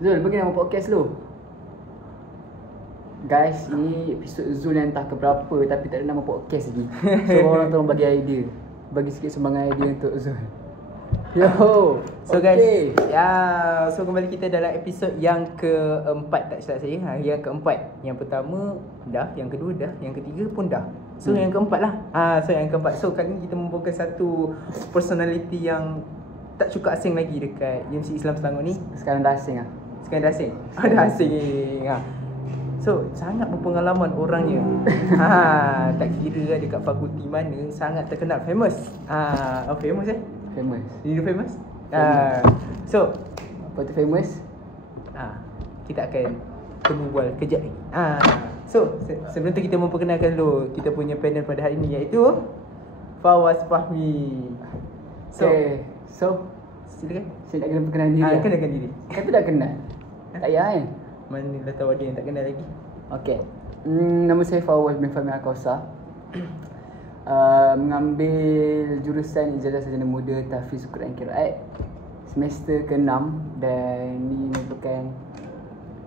Zul, bagi nama podcast lu. Guys, ini episod Zul yang entah keberapa tapi tak ada nama podcast lagi. So orang tolong bagi idea. Bagi sikit sumbangan idea untuk Zul. Yo. So guys, so kembali kita dalam episod yang keempat, tak silap saya. Yang keempat. Yang pertama dah, yang kedua dah, yang ketiga pun dah. So yang keempat lah. So yang keempat. So kali ni kita membawakan satu personality yang tak cukup asing lagi dekat UMC Islam Selangor ni. Sekarang dah asing lah. Sekarang dah asing. Dah asing. So sangat berpengalaman orangnya. Tak kira dekat fakulti mana, sangat terkenal, famous. Famous Famous. Dia famous? So Apa tu famous? kita akan temu bual kejap lagi. So sebelum tu kita memperkenalkan dulu kita punya panel pada hari ni, iaitu Fawaz Fahmi. So Silakan. saya nak kena perkenalan diri. Kenalkan diri. Kata dah kenal. Tak payah kan? Mana dah tahu ada yang tak kenal lagi. Okay. Nama saya Fawaz bin Fahmi Al-Kausar. Mengambil jurusan Ijazah Sarjana Muda Tahfiz Quran Qiraat semester ke-6, dan ni merupakan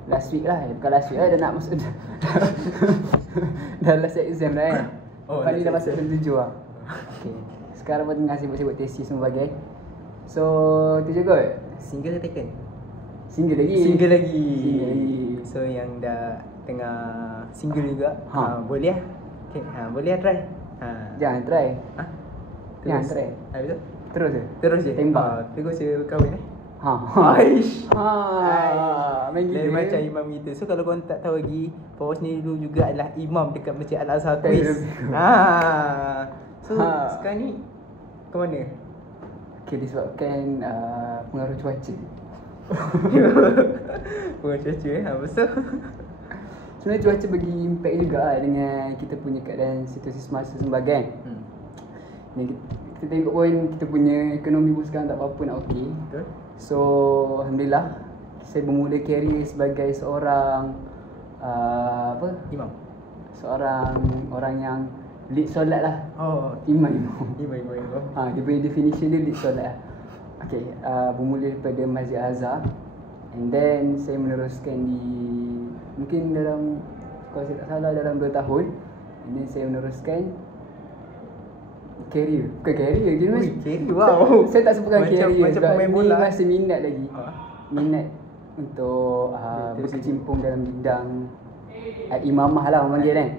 last week lah. Bukan last week lah, dah nak masuk dah last exam dah kan. Lepas ni dah masuk tahun 7 lah. Okay. Sekarang pun tengah sibuk-sibuk tesis semua bagai. So tu je kot. Single ke taken? Single lagi. Single lagi. So yang dah tengah single juga, boleh lah. Okay, boleh lah try. Jangan try. Terus. Jangan try. Betul? Terus je. Tembak. Terus je kahwin Aish. Main Lain gila. macam imam kita. So kalau korang tak tahu lagi, Fawaz ni dulu juga adalah imam dekat Masjid Al-Azhar Quiz. So sekarang ni ke mana? Okay, disebabkan pengaruh cuaca. Bukan cuaca betul. Sebenarnya cuaca bagi impact juga lah dengan kita punya keadaan situasi semasa sebagai. Ni kita tengok pun kita punya ekonomi pun sekarang tak apa-apa nak okey. Betul. So alhamdulillah saya bermula career sebagai seorang Imam. seorang orang yang lead solat lah. Imam. Dia punya definition dia lead solat lah. Okay, bermula daripada Masjid Azhar, and then saya meneruskan di mungkin dalam, kalau saya tak salah, dalam 2 tahun. And then saya meneruskan career. Bukan career je mas. Career, wow. Saya tak sebutkan career macam sebab pemain ni bola. masih minat lagi. Minat untuk berkecimpung dalam bidang imamah lah orang panggil kan.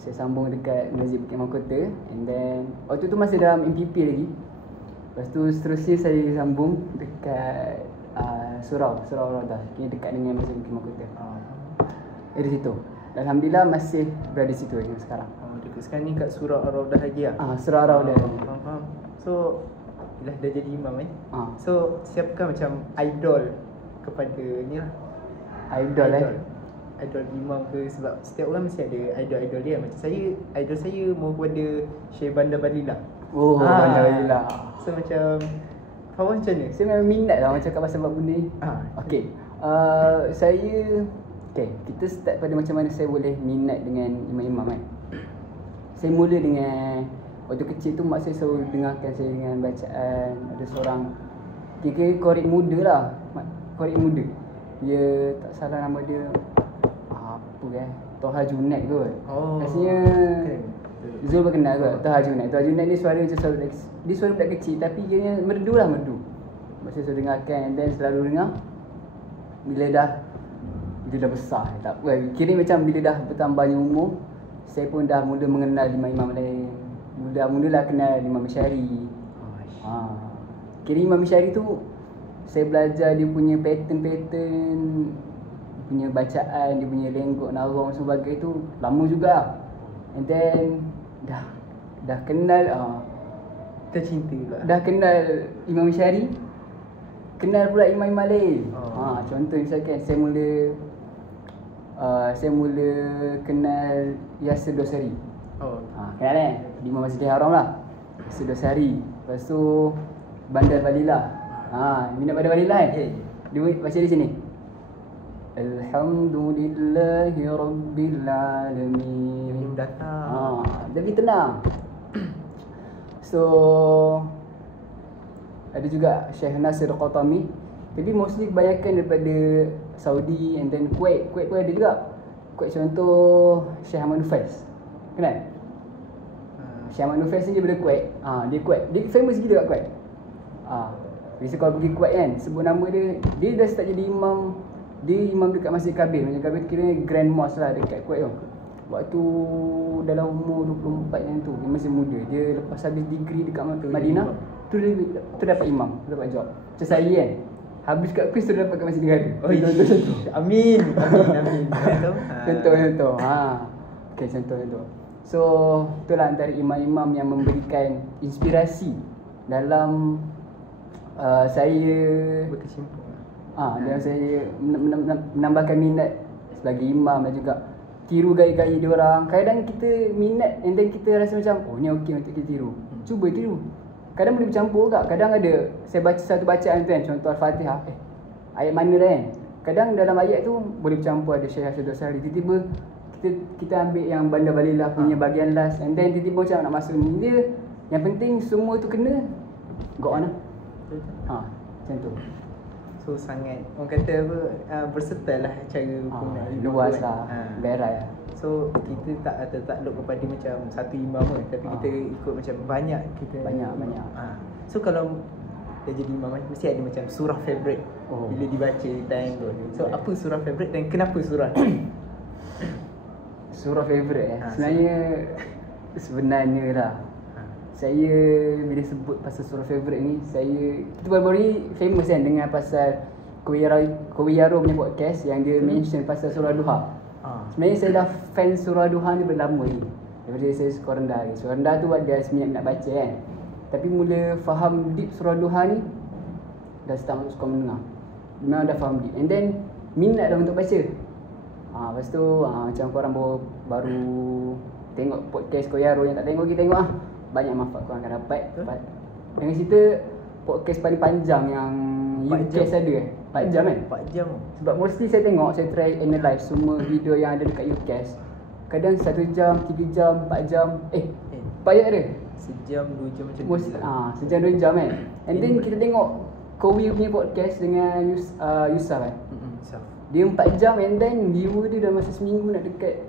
Saya sambung dekat Masjid Bukit Mahkota, and then waktu tu masih dalam MPP lagi. Lepas tu seterusnya saya sambung dekat Surau Roda, kini dekat dengan Masjid Bukit Mahkota. Dari situ. Dan alhamdulillah masih berada di situ lagi sekarang. Dekat sekarang ni kat Surau Ar-Raudah lagi lah. Surau Roda. Faham. So dah jadi imam So siapakah macam idol kepada ni lah? Idol. Idol imam ke? Sebab setiap orang mesti ada idol dia. Macam saya, idol saya mau kepada Syekh Bandar Balila. Alhamdulillah. So macam Fawaz macam mana? Saya memang minat lah cakap pasal bab benda ni. Okay. Kita start pada macam mana saya boleh minat dengan imam-imam kan. Saya mula dengan, waktu kecil tu mak saya selalu dengarkan saya dengan bacaan. Ada seorang kira-kira korek muda lah. Korek muda. Dia tak salah nama dia Toha Junaid kot. Rasanya Zul pun kenal kot Toha Junaid. Toha Junaid ni suara macam suara, dia suara budak kecil tapi dia merdu lah. Masa saya dengarkan, dan selalu dengar. Bila dah besar, tak apa, kira macam bila dah bertambahnya umur, saya pun dah mula mengenal imam-imam lain. Mulalah kenal Imam Syari. Kira Imam Syari tu saya belajar dia punya pattern, dia punya bacaan, dia punya lenggok, narong dan sebagainya tu lama juga. And then dah kenal tercinta pula. Dah kenal Imam Syari, kenal pula imam-imam lain. Contoh misalkan saya mula kenal Yasir Dosari. Kenal kan? Di Masjidil Haram lah. Yasir Dosari. Lepas tu Bandar Balila. Minat Bandar Balila kan? Dia baca di sini. Alhamdulillahi Rabbil Alamin. Datang. Jadi tenang. So ada juga Syekh Nasir Qatami. Tapi mostly kebanyakan daripada Saudi and then Kuwait pun ada juga. Kuwait contoh Syekh Ahmad Nufais. Kenal? Syekh Ahmad Nufais ni daripada Kuwait. Dia Kuwait. Dia famous gila kat Kuwait. Biasa kalau pergi Kuwait kan, sebut nama dia dah start jadi imam. Dia imam dekat Masjid Kabir. Masjid Kabir kira Grand Mosque lah dekat Kuwait tu. Waktu dalam umur 24 yang tu, dia masih muda. Dia lepas habis degree dekat Madinah, tu dapat imam, tu dapat job. Macam saya kan, habis kat kuis tu dapat kat Masjid Negara. Contoh. Amin. Contoh. Okay, contoh. So, itulah antara imam-imam yang memberikan inspirasi dalam saya berkecimpung. Dan saya menambahkan minat sebagai imam dan juga tiru gaya-gaya dia orang. Kadang kita minat and then kita rasa macam ni okey untuk kita tiru. Cuba tiru. Kadang boleh bercampur juga. Kadang ada saya baca satu bacaan tu kan, contoh Al-Fatihah. Ayat mana dah kan? Kadang dalam ayat tu boleh bercampur, ada Syekh Hasyid Dosari. Tiba-tiba kita ambil yang Bandar Balilah punya bahagian last and then tiba-tiba macam nak masuk ni. Dia yang penting semua tu kena go on lah. Macam tu. So sangat orang kata apa, versatile lah cara penggunaan luas lah, berai lah. So kita tak tertakluk kepada macam satu imam kan, tapi kita ikut macam banyak. So kalau dah jadi imam kan, mesti ada macam surah favourite bila dibaca time tu. So apa surah favourite dan kenapa surah tu? Surah favourite sebenarnya lah, saya bila sebut pasal surah favourite ni, kita baru-baru ni famous kan dengan pasal Kowiyaro punya podcast yang dia mention pasal surah Duha. Sebenarnya saya dah fan surah Duha ni berlama ni, daripada saya sekolah rendah ni. Sekolah rendah tu ada seminat nak baca kan, tapi mula faham deep surah Duha ni dah start masuk sekolah menengah. Memang dah faham deep and then minat dah untuk baca. Lepas tu macam korang baru tengok podcast Kowiyaro, yang tak tengok kita tengok banyak manfaat korang akan dapat. Dengan cerita podcast paling panjang yang UCAS ada 4 jam kan? 4 jam. Sebab mostly saya try analyse semua video yang ada dekat UCAS. Kadang 1 jam, 3 jam, 4 jam. 4 ayat ada? Sejam, 2 jam macam tu. Sejam 2 jam kan? And then kita tengok Kowi punya podcast dengan Yusuf kan? Dia 4 jam and then viewer dia dalam masa seminggu nak dekat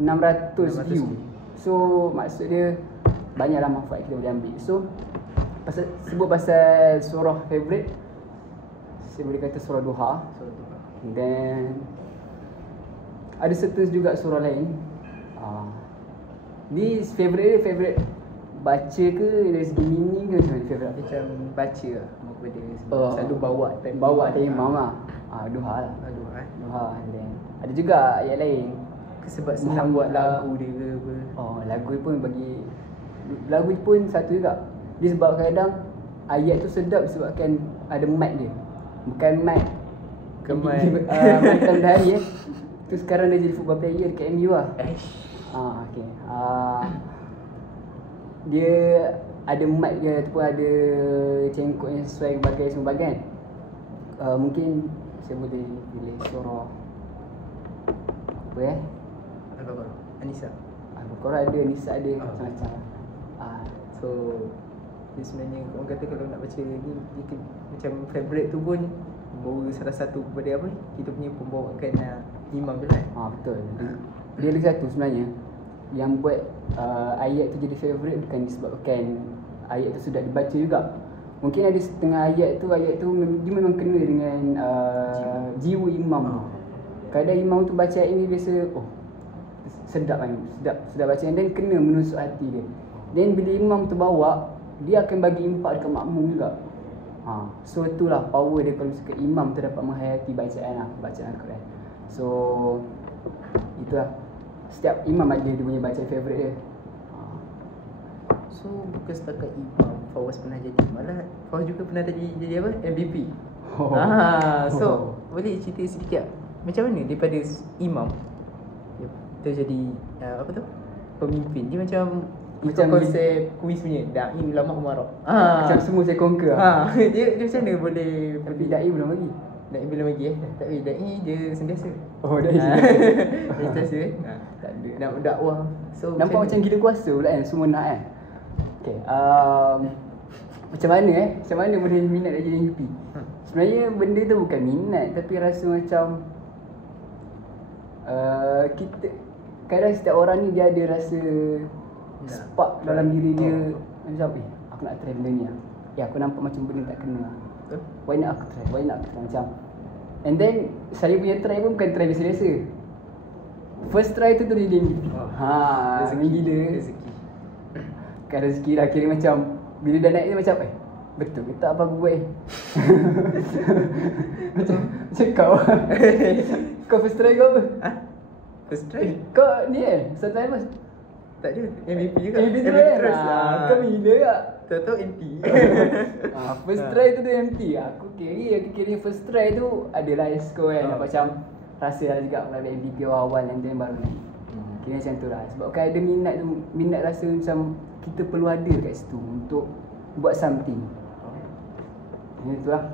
600 view. So maksud dia banyaklah manfaat kita boleh ambil. So sebut pasal surah favourite, saya boleh kata surah Duha. Dan ada certain juga surah lain. Ni favourite baca ke dari segi meaning ke macam mana favourite? Macam baca lah, selalu bawa time imam lah. Duha lah. Duha. Dan ada juga ayat lain. Sebab senang buat lagu dia ke apa. Lagu pun satu juga. Dia sebab kadang ayat tu sedap sebabkan ada mic dia. Bukan mic Mantan Dari tu sekarang dia jadi football player dekat MU lah. Okay. Dia ada mic dia ataupun ada cengkok yang sesuai bagai semua bagian. Mungkin saya boleh pilih surah apa Al-Baqarah, An-Nisa. Al-Baqarah ada, Nisa ada, macam-macam. So dia sebenarnya orang kata kalau nak baca ni dia macam favourite tu pun bawa salah satu kepada apa kita punya pembawaan imam tu kan. Betul. Dia ada satu sebenarnya yang buat ayat tu jadi favourite bukan disebabkan ayat tu sudah dibaca juga. Mungkin ada setengah ayat tu dia memang kena dengan jiwa imam. Kadang imam tu baca ayat ni biasa sedap baca dan kena menusuk hati dia. Dan bila imam tu bawa, dia akan bagi impak dekat makmum juga. So itulah power dia kalau misalkan imam tu dapat menghayati bacaan Al-Quran. So itulah, setiap imam ada dia punya bacaan favourite dia. So bukan setakat imam Fawaz pernah jadi, malah Fawaz juga pernah jadi apa? MVP. So boleh cerita sedikit macam mana daripada imam dia jadi apa tu? Pemimpin. Dia macam konsep kuis punya Da'i Ulama Umarah. Macam semua saya conquer dia macam mana boleh. Tapi Da'i belum lagi. Tapi Da'i dia sentiasa. Da'i sentiasa. Tak ada nak dakwah. So nampak macam gila kuasa pula kan, semua nak kan. Okay, Macam mana boleh minat nak jadi MVP? Sebenarnya benda tu bukan minat, tapi rasa macam kita kadang setiap orang ni dia ada rasa spark dalam diri dia. Macam aku nak try benda ni lah. Aku nampak macam benda tak kena lah. Why not aku try macam. And then saya punya try pun bukan try biasa-biasa. First try tu jadi MVP. Rezeki gila. Kan rezeki lah, kira macam bila dah naik dia macam betul ke tak apa aku buat macam kau kau first try kau apa? First try? Kau ni first try mas? Tak ada, MVP juga. MVP terus kau bila tak? Tahu MP. First try tu dia MP. Aku kira first try tu adalah score kan. Macam rasa lah juga kalau MVP awal and then baru naik. Kira macam tu lah. Sebab kan ada minat rasa macam kita perlu ada kat situ untuk buat something. Itulah.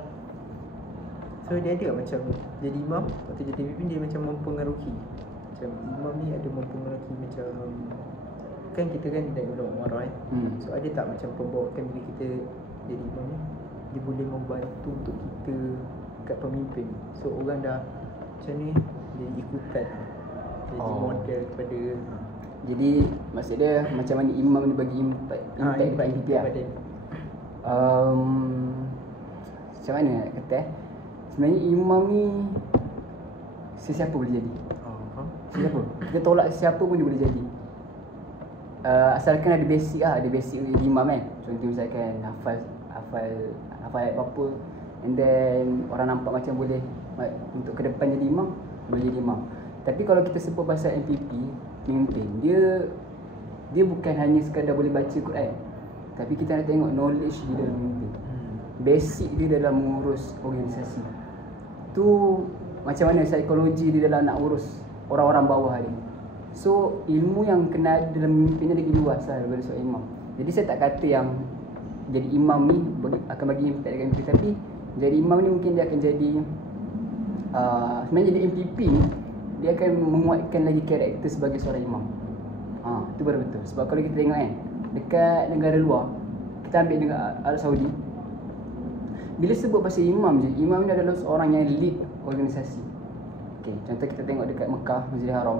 So dia ada macam jadi imam atau jadi pemimpin, dia macam mempengaruhi. Macam imam ni ada mempengaruhi macam kan kita kan dari ulama marah So ada tak macam pembawakan bila kita jadi imam ni dia boleh membantu untuk kita kat pemimpin. So orang dah macam ni dia ikutan, jadi model kepada. Jadi maksud dia macam mana imam ni bagi impact dia. Macam mana nak kata sebenarnya imam ni sesiapa boleh jadi. Sesiapa. Kita tolak sesiapa pun dia boleh jadi. Asalkan ada basic lah, ada basic jadi imam kan. Contoh misalkan hafal ayat apa-apa, and then orang nampak macam boleh untuk ke depan jadi imam, boleh jadi imam. Tapi kalau kita sebut pasal MPP, pemimpin, dia bukan hanya sekadar boleh baca Quran, tapi kita nak tengok knowledge dia dalam memimpin, basic dia dalam mengurus organisasi tu, macam mana psikologi dia dalam nak urus orang-orang bawah dia. So ilmu yang kena ada dalam memimpin dia lagi luas lah daripada seorang imam. Jadi saya tak kata yang jadi imam ni akan bagi impact dekat MPP, tapi jadi imam ni mungkin dia akan jadi sebenarnya jadi MPP ni dia akan menguatkan lagi karakter sebagai seorang imam. Itu baru betul. Sebab kalau kita tengok kan, dekat negara luar, kita ambil negara Arab Saudi, bila sebut pasal imam je, imam ni adalah seorang yang lead organisasi. Contoh kita tengok dekat Mekah, Masjidil Haram.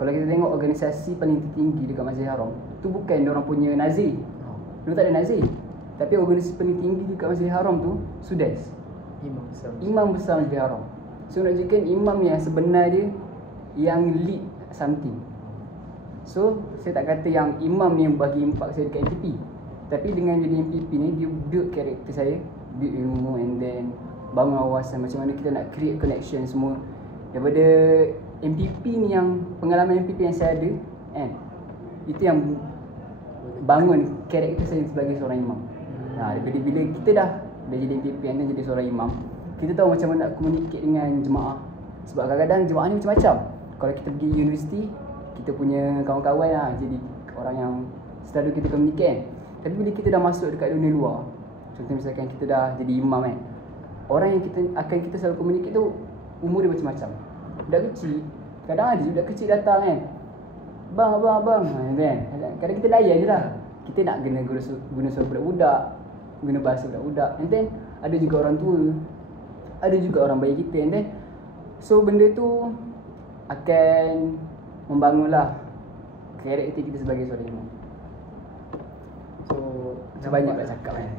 Kalau kita tengok organisasi paling tertinggi dekat Masjidil Haram, tu bukan diorang punya nazir. Diorang tak ada nazir. Tapi organisasi paling tinggi dekat Masjidil Haram tu Sudais, Imam besar Masjidil Haram. So menunjukkan imam yang sebenar dia yang lead something. So saya tak kata yang imam ni yang bagi impak saya dekat MPP, tapi dengan jadi MPP ni dia build karakter saya, build ilmu, and then bangun wawasan macam mana kita nak create connection semua. Daripada MPP ni, yang pengalaman MPP yang saya ada kan, itu yang bangun karakter saya sebagai seorang imam. Bila kita dah jadi MPP dan jadi seorang imam, kita tahu macam mana nak communicate dengan jemaah. Sebab kadang-kadang jemaah ni macam-macam. Kalau kita pergi universiti, kita punya kawan-kawan lah jadi orang yang selalu kita communicate kan. Tapi bila kita dah masuk dekat dunia luar, contoh misalkan kita dah jadi imam kan, orang yang kita selalu communicate tu umur dia macam-macam. Budak kecil, kadang ada budak kecil datang kan, Bang kan. Kadang kita layan je lah. Kita nak guna suara budak-budak, guna bahasa budak-budak. And then ada juga orang tua, ada juga orang bayi kita. And then so benda tu akan membangunlah karakter kita sebagai seorang imam. So macam banyak nak cakap kan.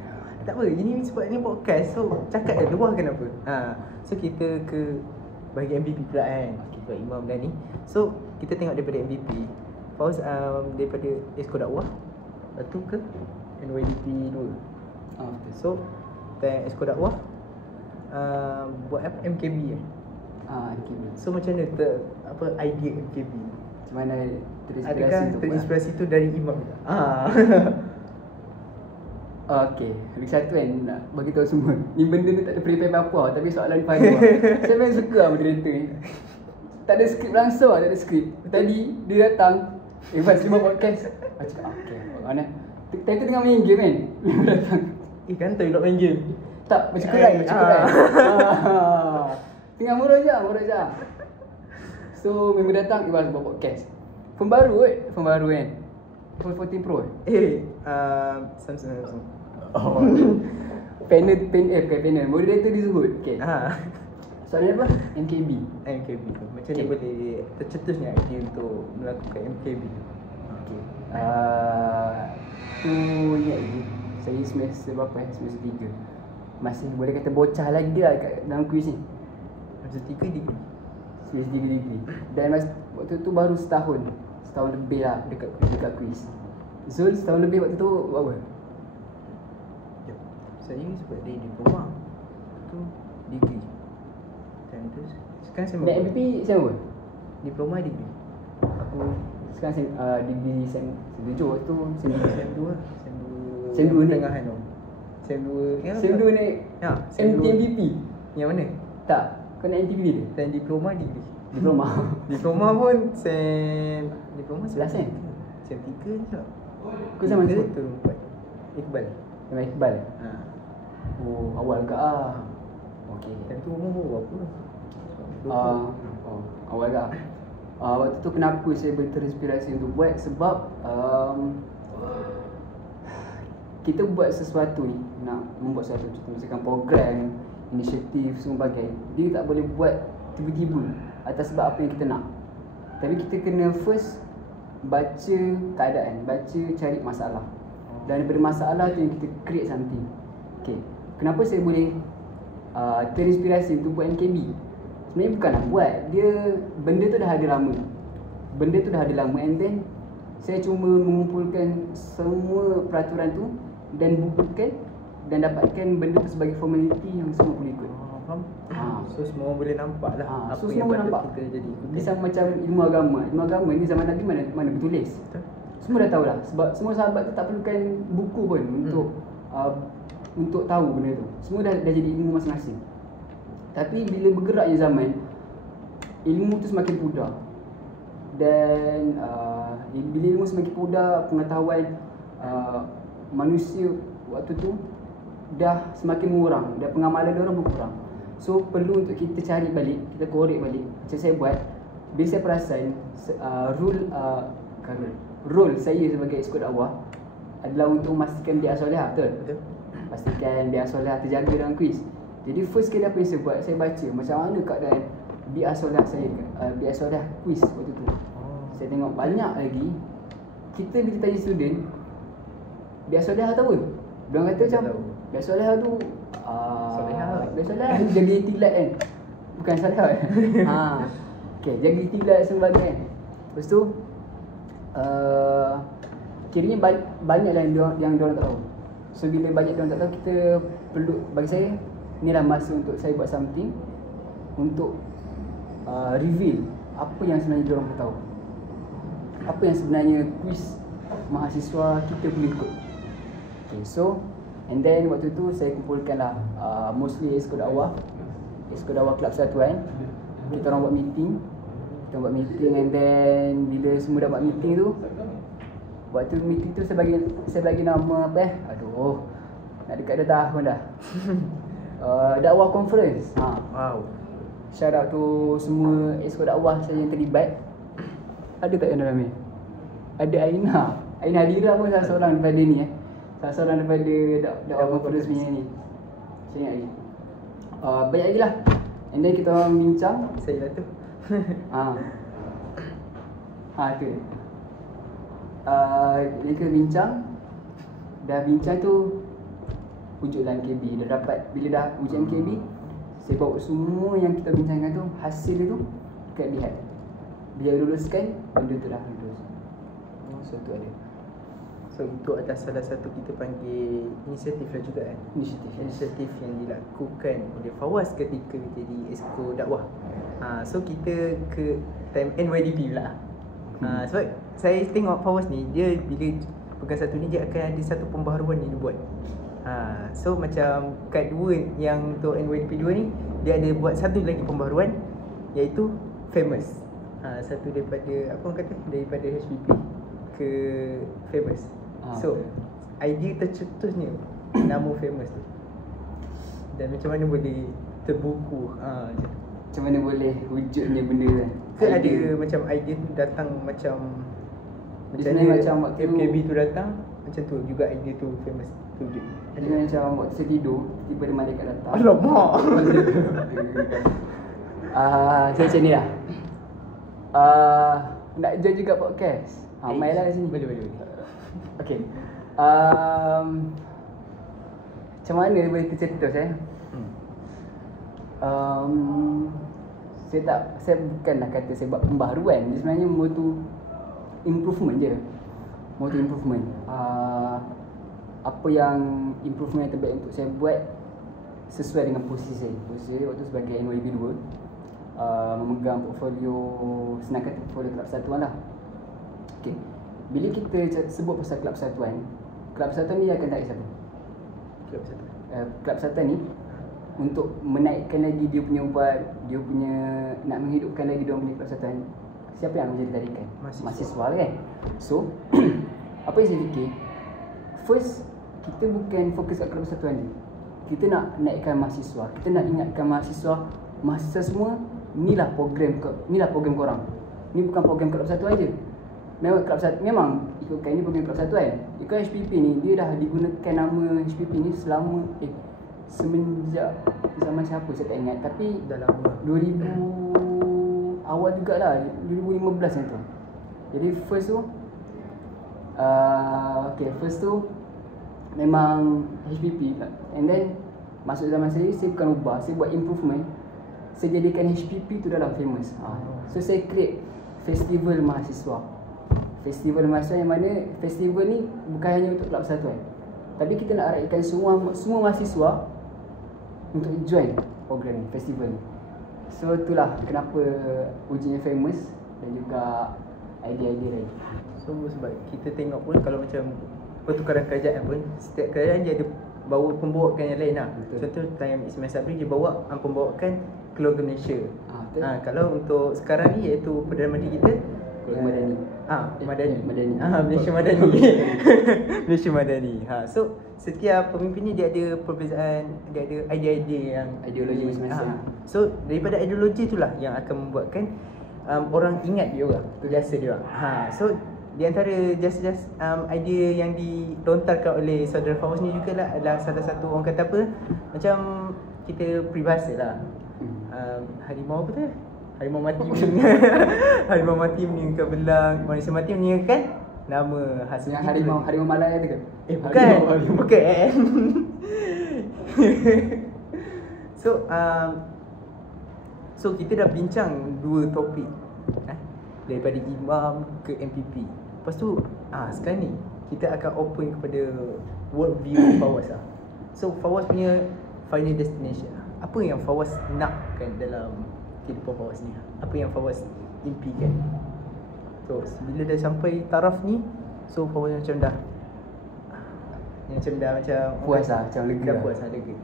Tak apa, ini sebab ni podcast, so cakap dah luar kenapa. So kita ke bagi MVP pula kan, kita imam dah ni. So kita tengok daripada MVP Fauz, daripada Esko Dakwah, lepas tu ke NYDP 2. So Esko Dakwah buat apa, MKB MKB. So macam mana idea MKB? Macam mana terinspirasi? Adakah terinspirasi tu dari imam? Okay, lagi satu kan nak bagi tahu semua, ni benda ni tak ada prepare apa-apa, tapi soalan padu lah. Saya memang suka lah moderator ni. Tak ada skrip langsung lah, tak ada skrip. Tadi dia datang, Evan terima podcast. Aku cakap okay, mana? Tadi tu tengah main game kan, dia datang. Kantoi pula main game. Tak, macam Quran. Tengah murah je. So member datang, Evan buat podcast. Phone baru kan, iPhone 14 Pro. Samsung. Oh. Bukan panel, moderator di Zuhud. Okay. Soalan apa? MKB. MKB tu. Macam ni boleh tercetusnya idea untuk melakukan MKB. Okay. Tu ingat lagi. Saya semester berapa Semester 3. Masih boleh kata bocah lagi dia kat dalam kuis ni. Semester 3 degree. Semester 3 degree. Dan waktu tu baru setahun lebih lah dekat kuis. Zul setahun lebih waktu tu buat apa? Saya sebab dia diploma. Tu degree. Dan tu sekarang saya Naik MVP siapa? diploma degree. Aku sekarang degree sem 7 waktu tu sem 2. Sem 2 Sem 2 ni tengahan tu. Sem 2 ya. Sem 2 naik MVP. Yang mana? Tak, kau naik MTV dia? Sem diploma degree. Diploma. Diploma pun diploma 11 kan? Sem 3 je. Kau zaman tu? Turun 4. Iqbal. Sama Iqbal. Oh, awal ke Okey. Dan tu umur berapa? Awal ke waktu tu kenapa saya terinspirasi untuk buat sebab kita buat sesuatu ni, nak membuat sesuatu, contoh misalkan program, inisiatif, semua bagai, dia tak boleh buat tiba-tiba atas sebab apa yang kita nak. Tapi kita kena first baca keadaan, cari masalah. Dan daripada masalah tu yang kita create something. Okay, kenapa saya boleh terinspirasi untuk buat MKB? Sebenarnya bukan nak buat, benda tu dah ada lama. And then saya cuma mengumpulkan semua peraturan tu dan bukukan dan dapatkan benda tu sebagai formality yang semua boleh ikut. Faham? So semua boleh nampak lah apa so yang semua nampak. kita jadi ikutin. Dia sama macam ilmu agama ni zaman Nabi mana bertulis. Betul. Semua dah tahu lah. Sebab semua sahabat tu tak perlukan buku pun untuk tahu benda tu. Semua dah jadi ilmu masing-masing. Tapi bila bergeraknya zaman, ilmu tu semakin pudar. Dan bila ilmu semakin pudar, pengetahuan manusia waktu tu dah semakin mengurang, dan pengamalan dia orang berkurang. So perlu untuk kita cari balik, kita korek balik. Macam saya buat, bila saya perasan role saya sebagai ekskul dakwah adalah untuk memastikan biar solehah, betul? Pastikan biar solehah terjaga dalam kuis. Jadi first kali apa yang saya buat, saya baca macam mana keadaan biar solehah saya, biar solehah kuis waktu tu. Saya tengok banyak lagi. Kita bila tanya student biar solehah tahu ke? Diorang kata macam biar solehah tu biar solehah jaga tilat kan. Bukan solehah kan? Okay, jaga tilat sembahyang kan. Lepas tu kiranya banyak lah yang diorang tak tahu. So bila banyak diorang tak tahu, kita perlu, bagi saya inilah masa untuk saya buat something untuk reveal apa yang sebenarnya diorang perlu tahu, apa yang sebenarnya kuis mahasiswa kita boleh ikut. Okay, so and then waktu tu saya kumpulkan lah mostly ekskul dakwah Kelab Persatuan. Kita orang buat meeting, and then bila semua dah buat meeting tu, waktu meeting tu saya bagi nama apa nak dekat 2 tahun dah. Dakwah conference. Wow. Shout out tu semua ekskul dakwah saya yang terlibat. Ada tak yang dalam ni? Ada Aina Adira pun salah seorang daripada ni salah seorang daripada dakwah conference ni. Saya ingat lagi. Banyak lagi lah. And then kita orang bincang. Saya lah tu. Tu. Kita bincang. Dah bincang tu wujudlah MKB. Dah dapat, bila dah wujud MKB, saya bawa semua yang kita bincangkan tu, hasil dia tu kita lihat. Bila luluskan, benda tu dah lulus. So tu ada. So itu adalah salah satu kita panggil inisiatif lah juga kan. Inisiatif yang dilakukan oleh Fawaz ketika jadi ekskul dakwah. So kita ke time NYDP pula. Sebab saya tengok Fawaz ni, dia bila pegang satu ni, dia akan ada satu pembaharuan yang dia buat. So macam kat 2 yang untuk NYDP 2 ni, dia ada buat satu lagi pembaharuan, iaitu famous. Satu daripada apa orang kata, daripada HPP ke famous. So idea tercetusnya nama famous tu, dan macam mana boleh terbuku, macam mana boleh wujudnya benda kan. Ke ada macam idea tu datang macam macam waktu MKB tu datang, Macam tu juga idea tu famous tu je. Ada macam waktu saya tidur, tiba ada malaikat datang. Alamak. Saya macam ni lah. Nak join juga podcast. Main lah kat sini. Boleh. Okay. Macam mana boleh tercetus saya bukanlah kata saya buat pembaharuan. Dia sebenarnya motu improvement je. Motu improvement. Apa yang improvement yang terbaik untuk saya buat sesuai dengan posisi saya. Posisi saya waktu sebagai NYB 2, memegang portfolio, senang kata portfolio Kelab Persatuan lah. Okay. Bila kita sebut pasal Kelab Persatuan ni akan tarik siapa? Kelab Persatuan ni untuk menaikkan lagi dia punya nak menghidupkan lagi dia punya Kelab Persatuan. Siapa yang menjadi tarikan? Mahasiswa kan. So apa yang saya fikir, first kita bukan fokus kat Kelab Persatuan ni. Kita nak naikkan mahasiswa. Kita nak ingatkan mahasiswa semua, inilah program korang. Ni bukan program Kelab Persatuan je. Memang ikutkan ini program Kelab Persatuan. Ikut HPP ni, dia dah digunakan nama HPP ni selama semenjak zaman siapa saya tak ingat, tapi dah lama. 2000 awal jugalah, 2015 macam tu. Jadi first tu memang HPP, and then masuk zaman saya bukan ubah, saya buat improvement. Saya jadikan HPP tu dalam famous. So saya create festival mahasiswa. Festival mahasiswa yang mana festival ni bukan hanya untuk Kelab Persatuan, tapi kita nak raihkan semua mahasiswa untuk join program ni, festival ni. So itulah kenapa ujinya famous dan juga idea-idea lain. So sebab kita tengok pun kalau macam pertukaran kerajaan pun, setiap kerajaan dia ada bawa pembawakan yang lain lah. Contoh time Ismail Sabri dia bawa pembawakan keluarga Malaysia. Kalau untuk sekarang ni iaitu Perdana Menteri kita Madani. Madani. Malaysia Madani. Malaysia Madani. So setiap pemimpin ni dia ada perbezaan, dia ada idea-idea yang ideologi masing-masing. So daripada ideologi itulah yang akan membuatkan orang ingat dia orang, jasa dia orang. So di antara jasa-jasa idea yang dilontarkan oleh saudara Fawaz ni juga adalah salah satu, orang kata apa, macam kita peribahasa lah. Harimau apa tu? Harimau mati harimau mati meninggalkan belang, manusia mati meninggalkan nama hasil. Yang harimau Malaya tu ke? Bukan. So kita dah bincang dua topik daripada imam ke MPP. Lepas tu sekarang ni kita akan open kepada world view Fawaz lah. So Fawaz punya final destination, apa yang Fawaz nakkan dalam kehidupan Fawaz ni? Apa yang Fawaz impikan? So bila dah sampai taraf ni, so Fawaz macam dah puas lah, macam lega. Dah puas lah, lega.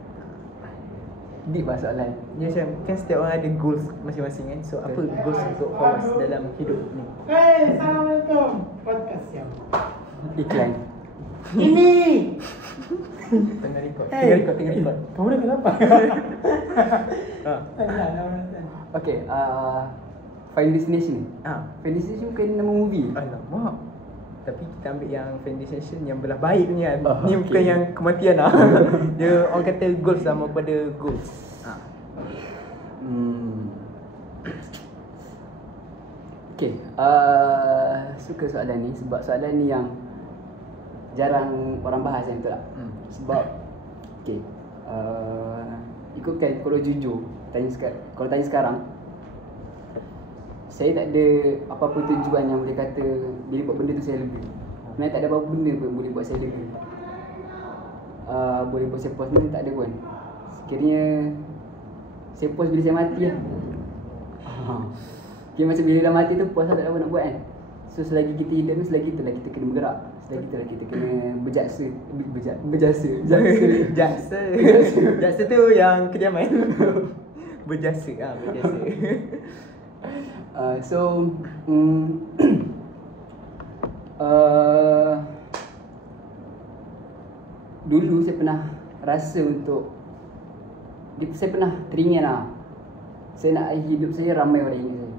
Deep lah soalan. Dia macam, kan setiap orang ada goals masing-masing kan. So apa goals untuk Fawaz dalam hidup ni? Assalamualaikum. Podcast siapa? Iklan. Ini. Tengah record. Tengah record. Kamu dah kenapa? Okay, Final Destination ni. Final Destination bukan nama movie. Alamak. Tapi kita ambil yang Final Destination yang belah baik punya. Ni okay. bukan yang kematian lah. Dia orang kata goals sama kepada goals. Okay, suka soalan ni sebab soalan ni yang jarang orang bahas, yang betul tak? Sebab okay, ikutkan kalau jujur kalau tanya sekarang, saya tak ada apa-apa tujuan yang boleh kata bila buat benda tu saya lega. Sebenarnya tak ada apa-apa benda pun boleh buat saya lega. Boleh buat saya puas ni tak ada pun. Sekiranya saya puas bila saya mati lah. Okay, macam bila dah mati tu puas lah, tak ada apa nak buat kan. So selagi kita hidup ni, selagi itulah kita kena bergerak. Selagi itulah kita kena berjasa. Jasa tu yang kediaman. Berjasa. Dulu saya pernah rasa saya pernah teringin lah, saya nak hidup saya ramai orang ingat saya.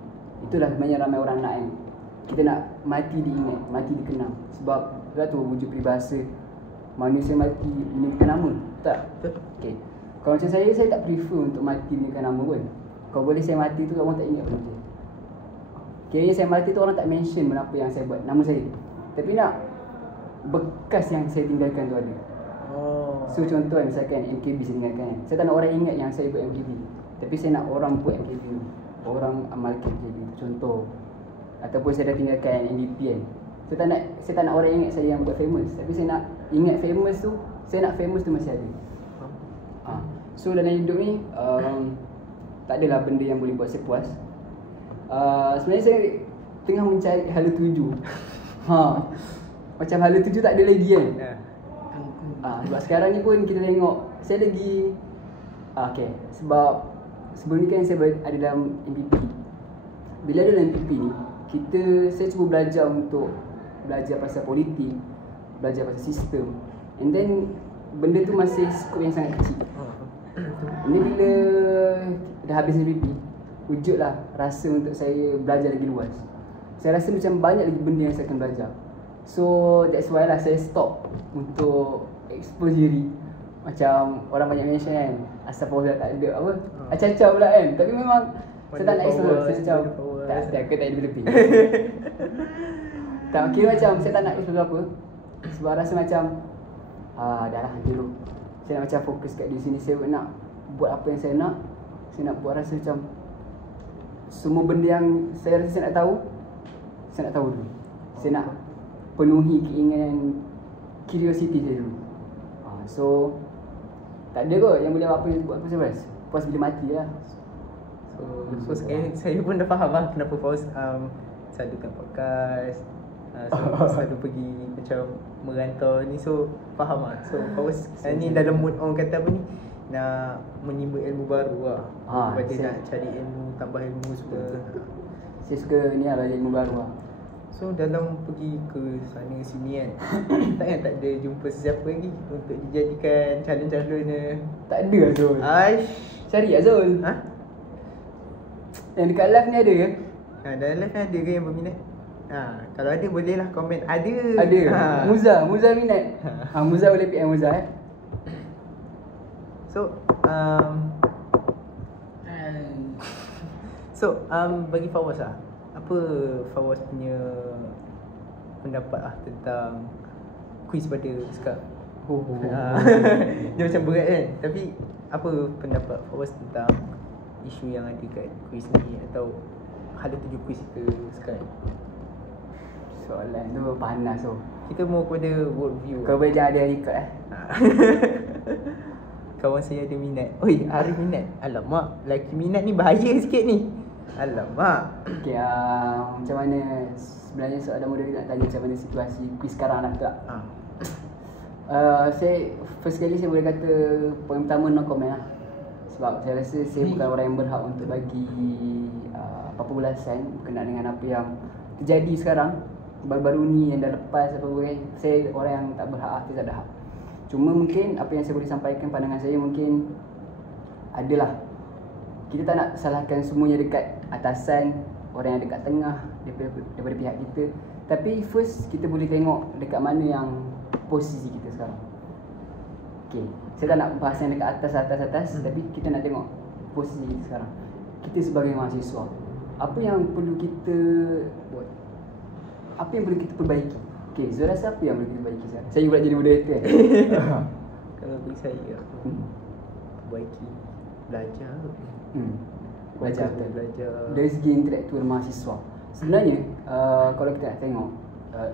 Itulah sebenarnya ramai orang nak kan. Kita nak mati diingat, mati dikenang. Sebab Sebab tu wujud peribahasa manusia mati meninggikan nama. Tak? Betul. Okay. Kalau macam saya tak prefer untuk mati meninggikan nama pun. Kalau boleh saya mati tu orang tak ingat pun saya. Kiranya saya mati tu orang tak mention benda apa yang saya buat, nama saya. Tapi nak bekas yang saya tinggalkan tu ada. Oh. So contoh misalkan MKB saya tinggalkan. Saya tak nak orang ingat yang saya buat MKB. Tapi saya nak orang buat MKB tu. Orang amalkan MKB tu. Contoh. Ataupun saya dah tinggalkan NDP kan. Saya tak nak orang ingat saya yang buat famous. Tapi saya nak ingat famous tu, saya nak famous tu masih ada. So dalam hidup ni tak adalah benda yang boleh buat saya puas. Sebenarnya saya tengah mencari hala tuju. Macam hala tuju tak ada lagi kan. Sebab sekarang ni pun kita tengok saya lagi okay. Sebab sebelum ni kan saya ada dalam MPP. Bila ada dalam MPP ni, saya cuba belajar untuk belajar pasal politik, belajar pasal sistem. And then benda tu masih skop yang sangat kecil. Ini bila dah habis MPP, wujudlah rasa untuk saya belajar lagi luas. Saya rasa macam banyak lagi benda yang saya akan belajar. So that's why lah saya stop untuk expose diri. Macam orang banyak mention kan, asal Fawaz tak ada apa, acah-acah pula kan. Tapi memang saya tak nak expose. Saya macam tak ke tak ada lebih. Tak kira macam saya tak nak expose apa. Sebab rasa macam dah lah dulu. Saya nak macam fokus kat di sini. Saya nak buat apa yang saya nak. Saya nak buat rasa macam semua benda yang saya rasa saya nak tahu, saya nak tahu dulu. Saya nak penuhi keinginan curiosity saya dulu. So tak ada kot yang boleh buat apa saya puas bila mati lah. So saya pun dah faham lah kenapa Fawaz selalu kat podcast, selalu pergi macam merantau ni. So faham lah. So Fawaz ni dalam mood orang kata apa ni, nak menimba ilmu baru lah. Daripada nak cari ilmu, tambah ilmu semua. Saya suka ni lah, belajar ilmu baru lah. So dalam pergi ke sana sini kan, takkan tak ada jumpa sesiapa lagi untuk dijadikan calon-calonnya? Tak ada lah Zul. Cari lah Zul. Yang dekat live ni ada ke? Dalam live ni ada ke yang berminat? Kalau ada boleh lah komen. Ada. Muza minat. Muza boleh PM Muza So bagi Fawaz lah, apa Fawaz punya pendapat lah tentang kuis pada sekarang? Dia macam berat kan. Tapi apa pendapat Fawaz tentang isu yang ada kat kuis ni, atau hala tuju kuis kita sekarang? Soalan tu panas tu. Kita mau kepada world view. Kau boleh jangan ada record Kawan saya ada minat. Oi, Arif minat. Alamak, lelaki minat ni bahaya sikit ni. Alamak. Okay, macam mana sebenarnya soalan muda ni nak tanya macam mana situasi kuis sekarang lah tak? Saya first kali saya boleh kata poin pertama no comment lah. Sebab saya rasa saya bukan orang yang berhak untuk bagi apa-apa ulasan berkenaan dengan apa yang terjadi sekarang baru-baru ni yang dah lepas apa-apa kan. Saya orang yang tak berhak, saya tak ada hak. Cuma mungkin apa yang saya boleh sampaikan, pandangan saya mungkin adalah kita tak nak salahkan semuanya dekat atasan, orang yang dekat tengah daripada pihak kita. Tapi first kita boleh tengok dekat mana yang posisi kita sekarang. Okay, saya tak nak bahas yang dekat atas, tapi kita nak tengok posisi kita sekarang. Kita sebagai mahasiswa, apa yang perlu kita buat? Apa yang perlu kita perbaiki? Okay, Zul rasa apa yang boleh kita perbaiki sekarang? Saya pula jadi moderator Kalau bagi saya, perbaiki, belajar. Belajar. Dari segi intelektual mahasiswa, sebenarnya kalau kita nak tengok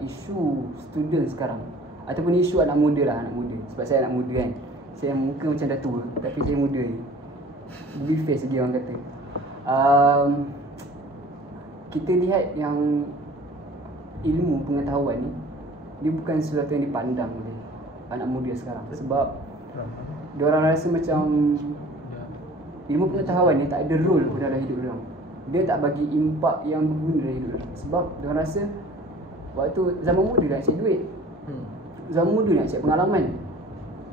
isu student sekarang ataupun isu anak muda lah, sebab saya anak muda kan. Saya muka macam dah tua tapi saya muda je. Baby face lagi orang kata. Kita lihat yang ilmu pengetahuan ni, dia bukan sesuatu yang dipandang oleh anak muda sekarang. Sebab diorang rasa macam ilmu pengetahuan ni tak ada role pun dalam hidup diorang. Dia tak bagi impak yang berguna dalam hidup diorang. Sebab diorang rasa waktu zaman muda nak cari duit, zaman muda nak cari pengalaman,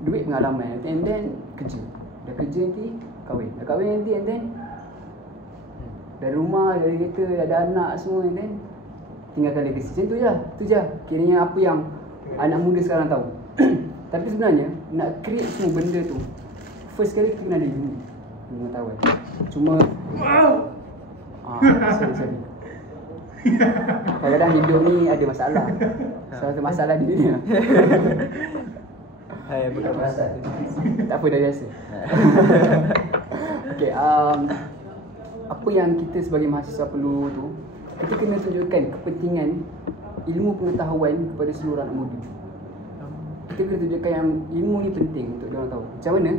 duit pengalaman, and then kerja. Dah kerja nanti kahwin, dah kahwin nanti and then dari rumah, dari kereta, ada anak semua, and then tinggalkan legacy. Macam tu je. Kiranya apa yang anak muda sekarang tahu. Tapi sebenarnya nak create semua benda tu, first kali kita kena ada ilmu, pengetahuan. Cuma sorry. Kadang-kadang hidup ni ada masalah. Salah satu masalah di dunia. Hai, bukan masalah. Tak apa, dah biasa. Okay, apa yang kita sebagai mahasiswa perlu tu, kita kena tunjukkan kepentingan ilmu pengetahuan kepada seluruh anak muda. Kita kena tunjukkan yang ilmu ni penting untuk dia orang tahu. Macam mana?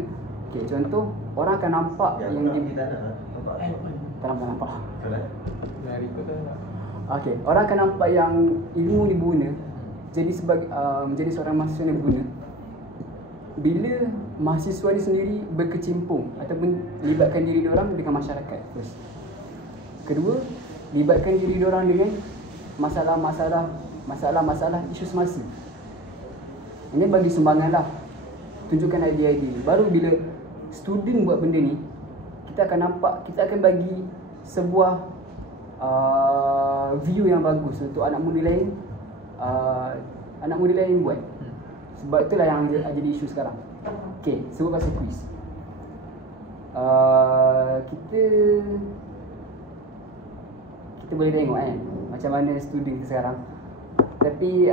Okay, contoh, orang akan nampak yang tak nampak. Okay, orang akan nampak yang ilmu ni berguna, menjadi seorang mahasiswa yang berguna bila mahasiswa ni sendiri berkecimpung ataupun libatkan diri diorang dengan masyarakat. First. Kedua, libatkan diri diorang dengan masalah isu semasa. Ini bagi sumbangan lah, tunjukkan idea-idea. Baru bila student buat benda ni, kita akan nampak, kita akan bagi sebuah view yang bagus untuk anak muda lain buat. Sebab itulah yang jadi isu sekarang. Okay, sebut pasal quiz. Kita boleh tengok kan macam mana student kita sekarang. Tapi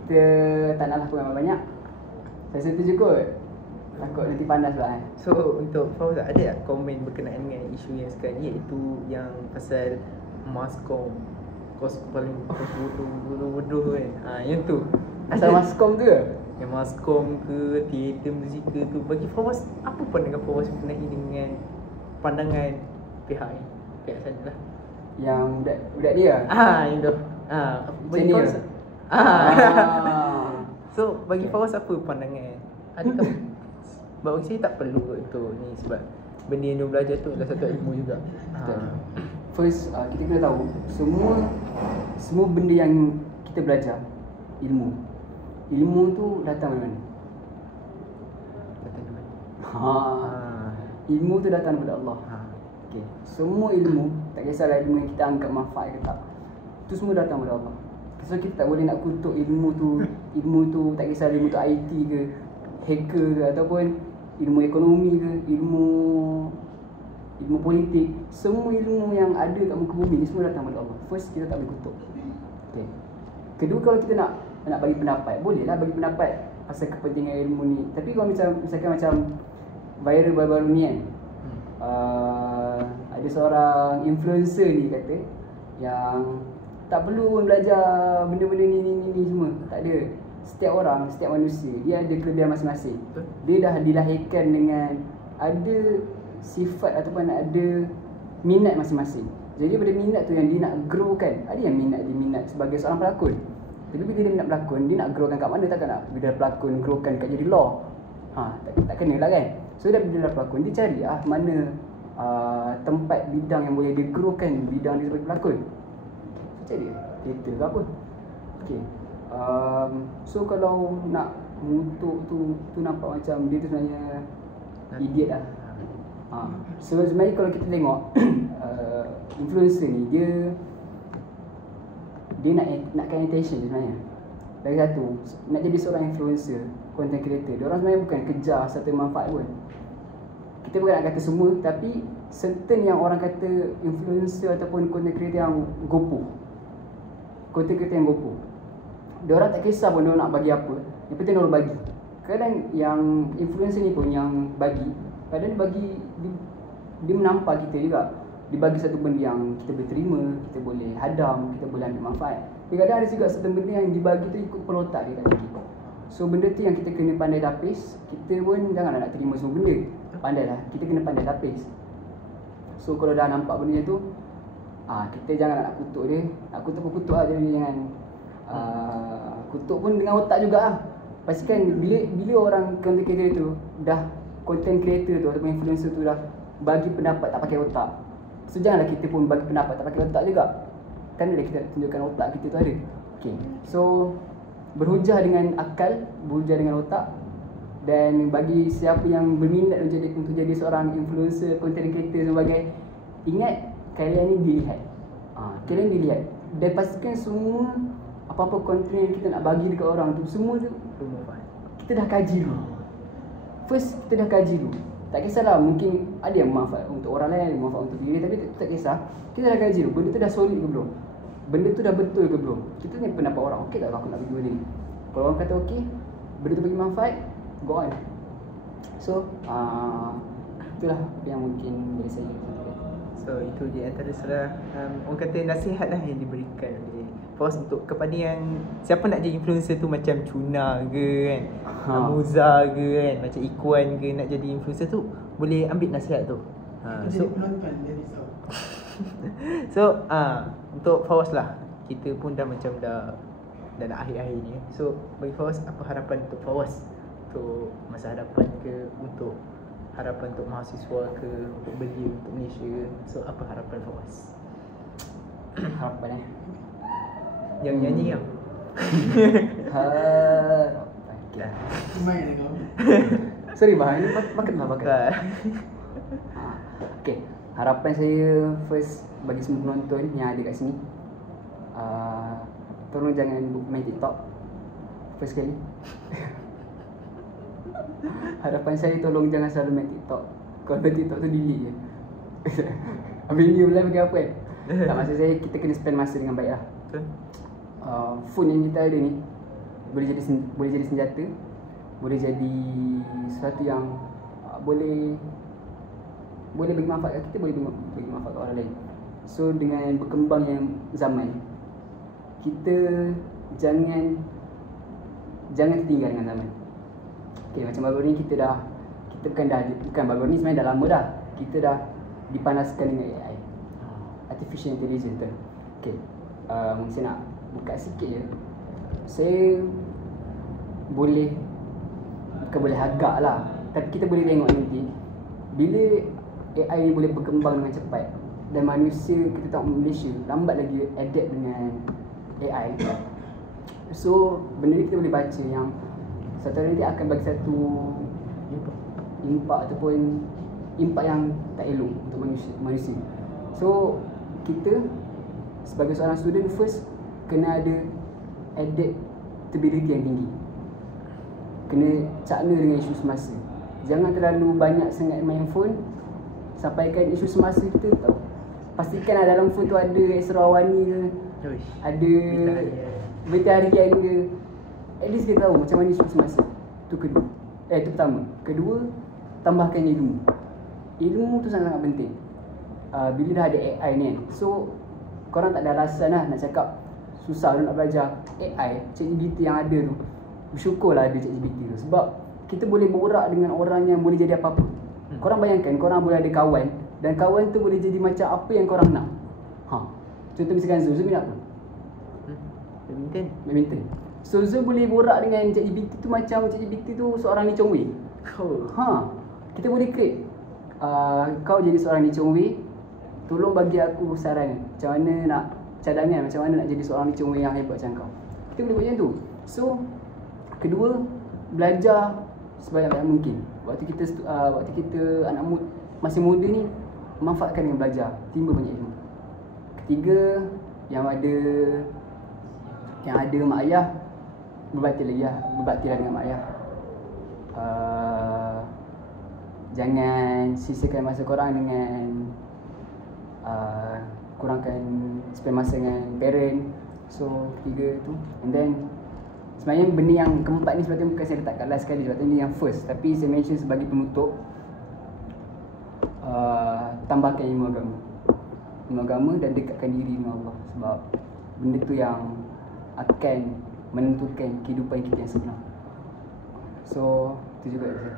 kita tak naklah kurang banyak. Saya setuju kot. Takut nanti panas pula kan. So untuk Fauzan, ada tak komen berkenaan dengan isu yang sekarang ni, iaitu yang pasal Maskom? Kos paling bodoh kan. Yang tu. Asal Maskom tu ke? Yang Maskom ke, teater musikal tu. Bagi Fawaz, apa pandangan Fawaz mengenai dengan pandangan pihak ni? Pihak sana lah. Yang budak dia? Yang tu. Bagi Senior? Fawaz. So bagi Fawaz apa pandangan? Adakah bagi saya tak perlu untuk ni, sebab benda yang dia belajar tu adalah satu ilmu juga. First, kita kena tahu semua benda yang kita belajar, ilmu tu datang dari mana? Datang dari mana? Ilmu tu datang daripada Allah. Okay. Semua ilmu, tak kisahlah ilmu yang kita anggap manfaat ke tak, tu semua datang daripada Allah. So kita tak boleh nak kutuk ilmu tu tak kisah ilmu tu IT ke, hacker ke, ataupun ilmu ekonomi ke, ilmu politik. Semua ilmu yang ada kat muka bumi ni semua datang daripada Allah. First, kita tak boleh kutuk. Okay. Kedua, kalau kita nak bagi pendapat, bolehlah bagi pendapat pasal kepentingan ilmu ni. Tapi kalau misalkan macam viral baru-baru ni kan, ada seorang influencer ni kata yang tak perlu belajar benda-benda ni semua. Tak ada. Setiap orang, setiap manusia, dia ada kelebihan masing-masing. Dia dah dilahirkan dengan ada sifat ataupun ada minat masing-masing. Jadi daripada minat tu yang dia nak grow kan. Ada yang dia minat sebagai seorang pelakon. Tapi bila dia minat pelakon, dia nak growkan kat mana? Takkan nak bila pelakon growkan kat jadi law. Tak kena lah kan. So dah bila pelakon, dia cari mana tempat bidang yang boleh dia growkan bidang dia sebagai pelakon. So cari teater ke apa. Okay. So kalau nak mengutuk tu nampak macam dia tu sebenarnya idiot lah. So sebenarnya kalau kita tengok influencer ni, dia nakkan attention sebenarnya. Lagi satu, nak jadi seorang influencer, content creator, diorang sebenarnya bukan kejar satu manfaat pun. Kita bukan nak kata semua, tapi certain yang orang kata influencer ataupun content creator yang gopoh, content creator yang gopoh, diorang tak kisah pun diorang nak bagi apa, yang penting diorang bagi. Kadang yang influencer ni pun yang bagi, kadang dia menampar kita juga. Dia bagi satu benda yang kita boleh terima, kita boleh hadam, kita boleh ambil manfaat. Tapi kadang ada juga satu benda yang dibagi tu ikut kepala otak dia kat kita. So benda tu yang kita kena pandai tapis. Kita pun janganlah nak terima semua benda. Pandailah, kita kena pandai tapis. So kalau dah nampak benda tu, kita jangan nak kutuk dia. Nak kutuk pun kutuk lah, jadi jangan kutuk pun dengan otak jugalah. Pastikan bila orang content creator tu dah, content creator tu ataupun influencer tu dah bagi pendapat tak pakai otak, so janganlah kita pun bagi pendapat tak pakai otak juga. Kan ada kita tunjukkan otak kita tu ada. Okay. So berhujah dengan akal, berhujah dengan otak. Dan bagi siapa yang berminat untuk jadi seorang influencer, content creator sebagai, ingat kalian ni dilihat. Kalian dilihat. Dan pastikan semua apa-apa konten yang kita nak bagi dekat orang tu, semua tu kita dah kaji dulu. First kita dah kaji dulu. Tak kisahlah, mungkin ada yang manfaat untuk orang lain, manfaat untuk diri, tapi tak kisah. Kita dah kaji dulu, benda tu dah solid ke belum, benda tu dah betul ke belum. Kita ni pendapat orang, okey tak aku nak bagi benda ni. Kalau orang kata okey, benda tu bagi manfaat, go on. So itulah apa yang mungkin dari saya. So itu je antara salah orang kata nasihat lah yang diberikan oleh Fawaz untuk kepada yang siapa nak jadi influencer tu, macam Cuna ke kan, Muza ke kan, macam Ikwan ke nak jadi influencer tu, boleh ambil nasihat tu. Jadi penonton dia risau. So untuk Fawaz lah, kita pun dah macam dah nak akhir-akhir ni. So bagi Fawaz, apa harapan untuk Fawaz untuk masa hadapan ke, untuk harapan untuk mahasiswa ke, untuk belia, untuk Malaysia ke? So apa harapan Fawaz? Harapan Yang nyanyi yang harapan. Lumayan kau. Sorry bah, ini bakat. Okay, harapan saya first bagi semua penonton yang ada kat sini, tolong jangan main TikTok first kali. Harapan saya tolong jangan selalu main TikTok. Kalau main TikTok tu delete je. Habis ni pula bagi apa kan? Tak, maksud saya kita kena spend masa dengan baik lah. Betul. Phone yang kita ada ni boleh jadi senjata, boleh jadi sesuatu yang boleh bagi manfaat kat kita, boleh bagi manfaat kat orang lain. So dengan berkembangnya zaman, kita jangan tertinggal dengan zaman. Okay, macam baru ni kita bukan baru ni, sebenarnya dah lama dah. Kita dah dipanaskan dengan AI, Artificial Intelligence tu. Okay, saya nak buka sikit je. Saya boleh, bukan boleh agak lah, tapi kita boleh tengok nanti bila AI ni boleh berkembang dengan cepat dan manusia, kita tengok Malaysia lambat lagi adapt dengan AI. So benda ni kita boleh baca yang satu hari nanti akan bagi satu impak ataupun impak yang tak elok untuk manusia. So kita sebagai seorang student first kena ada adaptability yang tinggi. Kena cakna dengan isu semasa. Jangan terlalu banyak sangat main phone. Sampaikan isu semasa kita tahu. Pastikan dalam phone tu ada Esra Awani ke, ada berita harian ke. At least kita tahu macam mana isu semasa. Itu kedua. Itu pertama. Kedua, tambahkan ilmu. Ilmu tu sangat-sangat penting. Bila dah ada AI ni kan, so korang tak ada alasan lah nak cakap susah nak belajar AI. ChatGPT yang ada tu, bersyukurlah ada ChatGPT tu. Sebab kita boleh borak dengan orang yang boleh jadi apa-apa. Korang bayangkan, korang boleh ada kawan dan kawan tu boleh jadi macam apa yang korang nak. Contoh misalkan Zul minat apa? Badminton. So Zul boleh borak dengan ChatGPT tu macam ChatGPT tu seorang Lee Chong Wei. Kita boleh create, kau jadi seorang Lee Chong Wei, tolong bagi aku saran macam mana nak cadangan, macam mana nak jadi seorang Lee Chong Wei yang hebat macam kau. Kita boleh buat macam tu. So kedua, belajar sebanyak-banyak mungkin. Waktu kita anak masih muda ni, manfaatkan dengan belajar, timba banyak ilmu. Ketiga, yang ada mak ayah, berbakti dengan mak ayah. Jangan sisakan masa korang dengan kurangkan spend masa dengan parent. So ketiga tu. And then sebenarnya benda yang keempat ni sebabnya bukan saya letak kat last sekali, sebab ni yang first, tapi saya mention sebagai penutup. Tambahkan ilmu agama dan dekatkan diri dengan Allah, sebab benda tu yang akan menentukan kehidupan kita yang sebenar. So itu juga saya.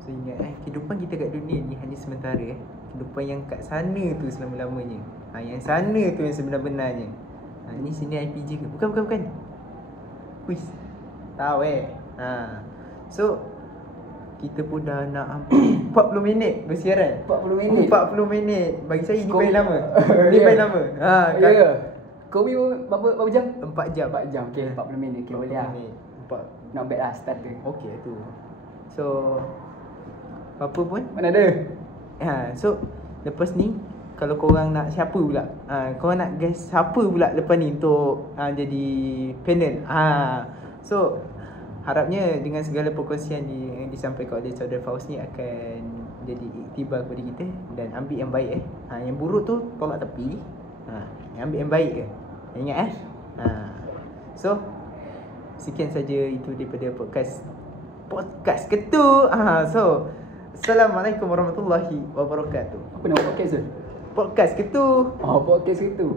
So ingat kehidupan kita kat dunia ni hanya sementara. Kehidupan yang kat sana tu selama-lamanya. Yang sana tu yang sebenar-benarnya. Ni sini IPJ ke? Bukan. Kuis. Tahu So kita pun dah nak hampir 40 minit bersiaran. 40 minit. Bagi saya ni paling lama. Ni paling lama. Kau berapa jam? 4 jam. Okay, 40 minit. Okay, boleh lah. Not bad lah starter. Okay tu. So apa pun mana ada. So lepas ni kalau korang nak siapa pula? Korang nak guess siapa pula lepas ni untuk jadi panel? So harapnya dengan segala perkongsian yang disampaikan oleh saudara Fauz ni akan jadi iktibar kepada kita dan ambil yang baik yang buruk tu tolak tepi. Ambil yang baik ke? Ingat So sekian saja itu daripada podcast Ketu. So Assalamualaikum warahmatullahi wabarakatuh. Apa nama podcast tu? Podcast Ketu. Podcast itu.